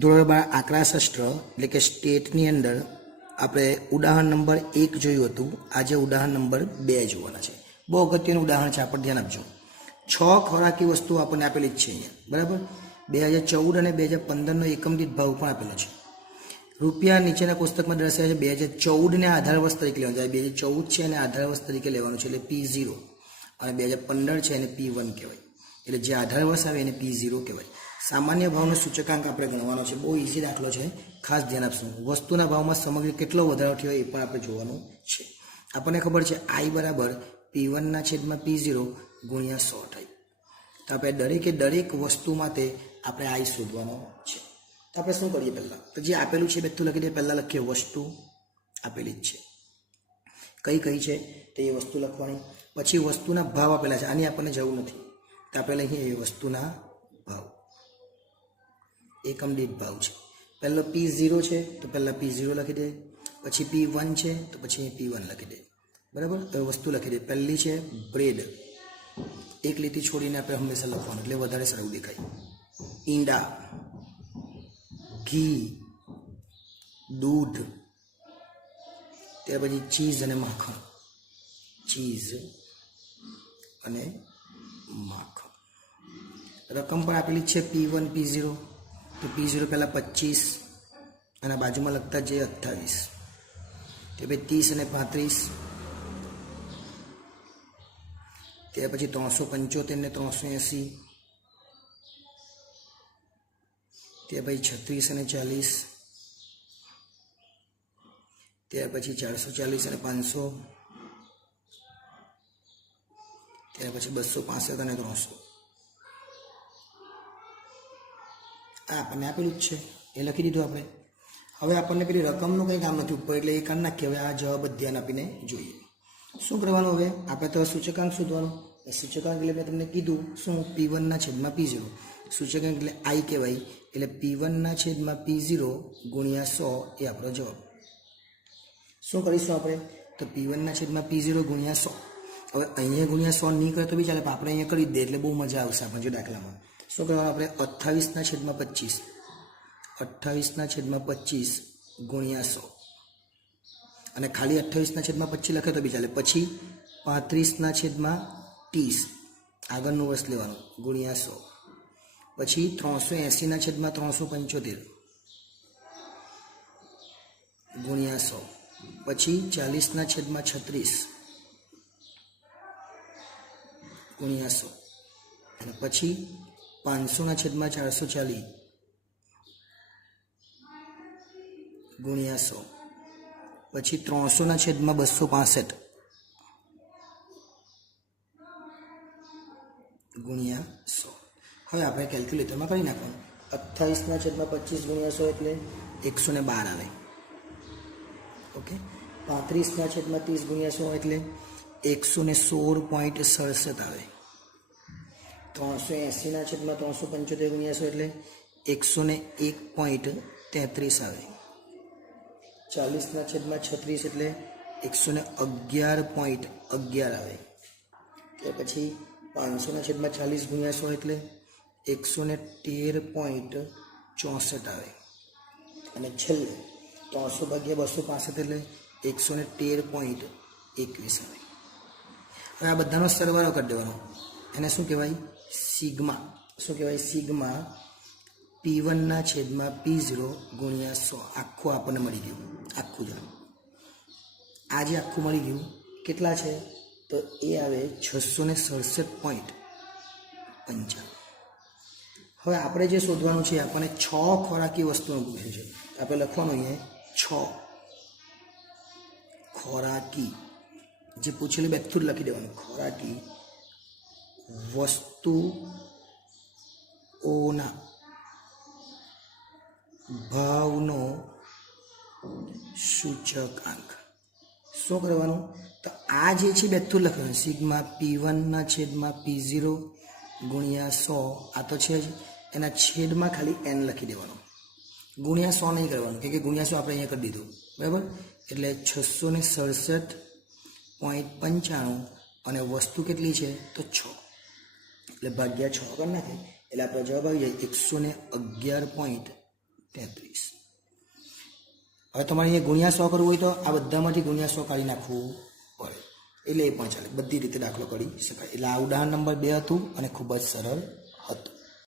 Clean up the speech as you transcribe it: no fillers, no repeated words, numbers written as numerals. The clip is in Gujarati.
ધોરણ 12 આંકડાશાસ્ત્ર એટલે કે સ્ટેટની અંદર આપણે ઉદાહરણ નંબર 1 જોયું હતું. આજે ઉદાહરણ નંબર 2 જોવાના છે. બહુ અગત્યનું ઉદાહરણ છે, આપણે ધ્યાન આપજો. 6 ખોરાકી વસ્તુઓ આપણને આપેલી જ છે અહીંયા, બરાબર. 2014 અને 2015નો એકમ દીઠ ભાવ પણ આપેલો છે. રૂપિયા નીચેના કોષ્ટકમાં દર્શાવે છે. 2014ને આધાર વર્ષ તરીકે લેવાનું છે. 2014 છે અને આધાર વર્ષ તરીકે લેવાનું છે, એટલે P0, અને 2015 છે એને P1 કહેવાય. એટલે જે આધાર વર્ષ આવે એને P0 કહેવાય. સામાન્ય ભાવનો સૂચકાંક આપણે ગણવાનો છે. બહુ ઇઝી દાખલો છે, ખાસ ધ્યાન આપશું. વસ્તુના ભાવમાં સમગ્ર કેટલો વધારો થયો એ પણ આપણે જોવાનું છે. આપણને ખબર છે I બરાબર P1/P0 ગુણ્યા 100 થાય. તો આપણે દરેક વસ્તુ માટે આપણે I શોધવાનો છે. તો આપણે શું કરીએ? પહેલાં તો જે આપેલું છે બધું લખી દઈએ. પહેલાં લખીએ વસ્તુ આપેલી જ છે. કઈ છે તો એ વસ્તુ લખવાની. પછી વસ્તુના ભાવ આપેલા છે, આની આપણને જરૂર નથી. તો આપણે લઈએ એ વસ્તુના ભાવ, એકમ દીઠ ભાવ છે. પહેલો P0 છે તો પહેલાં P0 લખી દે. પછી P1 છે તો પછી P1 લખી દે, બરાબર. તો વસ્તુ લખી દે. પહેલી છે બ્રેડ, એક લીટી છોડીને આપણે હંમેશા લખવાનું એટલે વધારે સારું દેખાય. ઈંડા, ઘી, દૂધ, ત્યાર પછી ચીઝ અને માખણ. ચીઝ અને માખણ. રકમ પણ આપેલી છે P1 P0. તો P0 પહેલાં 25 અને બાજુમાં લખતા જઈએ 28. તે પછી 30 અને 35. ત્યાર પછી 375 ને 380. ત્યાર પછી 36 અને 40. ત્યાર પછી 440 અને 500. ત્યાર પછી 265 અને 300. આ આપણને આપેલું જ છે, એ લખી દીધું આપણે. હવે આપણને પેલી રકમનું કંઈ કામ નથી ઉપર, એટલે એ કામ નાખીએ. હવે આ જવાબ ધ્યાન આપીને જોઈએ શું કરવાનું. હવે આપણે તો સૂચકાંક શોધવાનું. સૂચકાંક એટલે મેં તમને કીધું શું, P1/P0. સૂચકાંક એટલે I કહેવાય. એટલે P1/P0 ગુણ્યા 100 એ આપણો જવાબ. શું કરીશું આપણે? તો P1/P0 ગુણ્યા 100. હવે અહીંયા ગુણ્યા 100 નહીં કરે તો બી ચાલે, પણ આપણે અહીંયા કરી જ દે એટલે બહુ મજા આવશે આપણે જો દાખલામાં. શું કરવાનું આપણે? 28/25. 28/25 ગુણ્યા 100. અને ખાલી 28/25 લખે તો બી ચાલે. પછી 35/30 આગળનું વર્ષ લેવાનું ગુણ્યા 100. પછી 380/375 ગુણ્યા 100. પછી 40/36 ગુણ્યા 100. અને પછી 500/440 ગુણ્યા 100. પછી 300/265 ગુણ્યા 100. હવે આપણે કેલ્ક્યુલેટરમાં કરી નાખવાનું. 28/25 ગુણ્યા 100 એટલે 112 આવે. ઓકે. 35/30 ગુણ્યા 100 એટલે 116.67 આવે. 380/375 ગુણ્યા 100 એટલે 101.33 આવે. 40/36 એટલે 111.11 આવે. ત્યાર પછી 500/40 ગુણ્યા 100 એટલે 113.64 આવે. અને છેલ્લે 300/265 એટલે 113.21 આવે. હવે આ બધાનો સરવાળો કરી દેવાનો. એને શું કહેવાય? સિગ્મા. શું કહેવાય? સિગ્મા P1/P0 ગુણ્યા 100. આખું આપણને મળી ગયું. આખું જ આ જે આખું મળી ગયું કેટલા છે? તો એ આવે 667.55. હવે આપણે જે શોધવાનું છે આપણને 6 ખોરાકી વસ્તુનું પૂછ્યું છે. આપણે લખવાનું અહીંયા 6 ખોરાકી. જે પૂછેલું બધું જ લખી દેવાનું. ખોરાકી વસ્તુઓના ભાવનો સૂચકાંક. શું કરવાનું? તો આ જે છે બધું લખવાનું. સિગ્મા P1/P0 ગુણ્યા 100 આ તો છે જ, એના છેદમાં ખાલી n લખી દેવાનું. ગુણ્યા 100 નહીં કરવાનું, કે ગુણ્યા 100 આપણે અહીંયા કરી દીધું, બરાબર. એટલે 667.95 અને વસ્તુ કેટલી છે તો 6. એટલે ભાગ્યા 6 કરી નાખે એટલે આપણો જવાબ આવી જાય 111.55. 33. હવે તમારે અહીંયા ગુણ્યા 100 કરવું હોય તો આ બધામાંથી ગુણ્યા 100 કાઢી નાખવું પડે, એટલે એ પણ ચાલે, બધી રીતે દાખલો કરી શકાય. એટલે આ ઉદાહરણ નંબર 2 હતું અને ખૂબ જ સરળ હતું.